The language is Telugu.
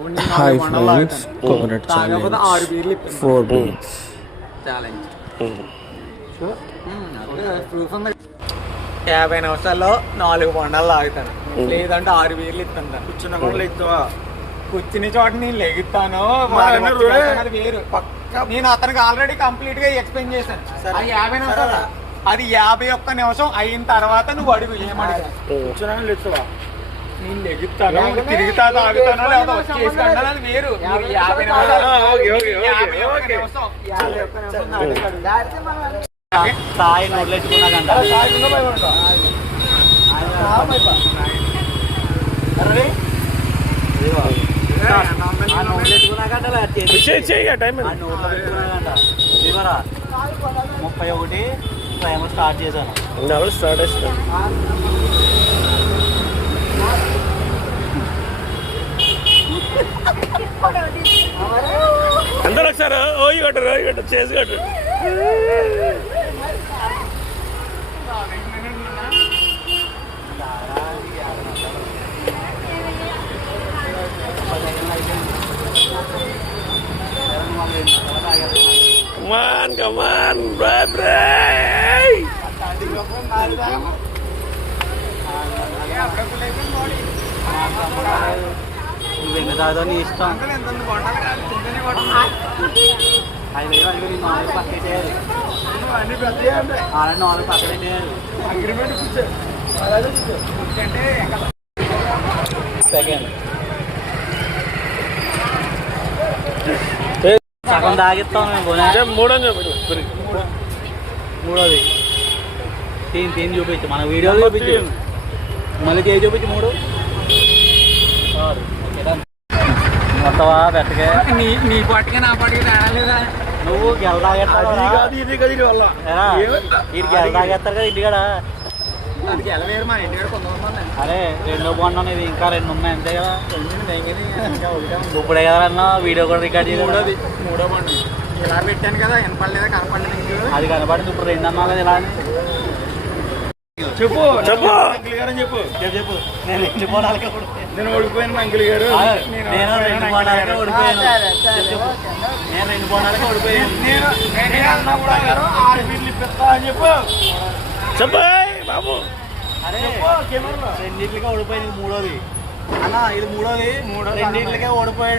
Hi friends, coconut challenge. 4 beats. Challenge 50 నిమిషాల్లో 4 బొండాలు తాగుతాను, లేదంటే 6 బీర్లు ఇస్తాను. కూర్చున్న కూడా లెగుతావా? కూర్చుని చోట నేను లెగుతాను. వేరు నేను అతనికి ఆల్రెడీ కంప్లీట్ గా ఎక్స్ప్లెయిన్ చేశాను. అది 50 నిమిషాలు, అది 51 నిమిషం అయిన తర్వాత నువ్వు అడుగు ఏమడిగా. కూర్చున్నా లెగుతావా? నేను లెగుతాను, తిరుగుతా తాగుతాను, లేదా వచ్చేసుకుంటాను, అది వేరు. 50 నిమిషాలు సాయి నోట్లు ఎత్తుకున్నాకంట. ఇవరా 31 ప్రైమర్ స్టార్ట్ చేశాను. అందరూ ఒకసారి ఓయి కట్టరు చేసి కట్టరు. కమాన్ నువ్వు ఎన్ని తాగుతావు నీ ఇష్టం. 5 పక్కన సెకండ్ సగం తాగిస్తాం మేము. మూడోది తీన్ చూపించు, మన వీడియో చూపించు, మళ్ళీ తీసి చూపించు. 3 మొత్తవా పెట్టకే. నీ పాటిగా నా పాటిగా తేడా లేదా? నువ్వు గెలదాగేస్తావు వీడికి గెలదాగేస్తారు కదా ఇంటికాడ. అది గెలవేరు, మన ఇంటికాడ కొంతమంది. అరే 2 బాగున్నావు, ఇది ఇంకా 2 ఉన్నాయి అంతే కదా. ఇప్పుడే కదా అన్న వీడియో కూడా రికార్డ్ చేయాలి. 3వ బండి ఇలా పెట్టాను కదా, వినపడలేదా? కనపడలేదు. అది కనపడింది. ఇప్పుడు 2 అన్నా కదా ఇలా అని. చెప్పు అంకుల్ గారు అని చెప్పు. నేను 2 బోనాలకే నేను ఓడిపోయాను అంకుల్ గారు. నేను 2 బోనాలకే ఓడిపోయాను. నేను 2 బోనాలకే ఓడిపోయాను. చెప్పు బాబు. అరే రెండింటికే ఓడిపోయింది. 3వది అన్న, ఇది 3వది. రెండింటికే ఓడిపోయాడు.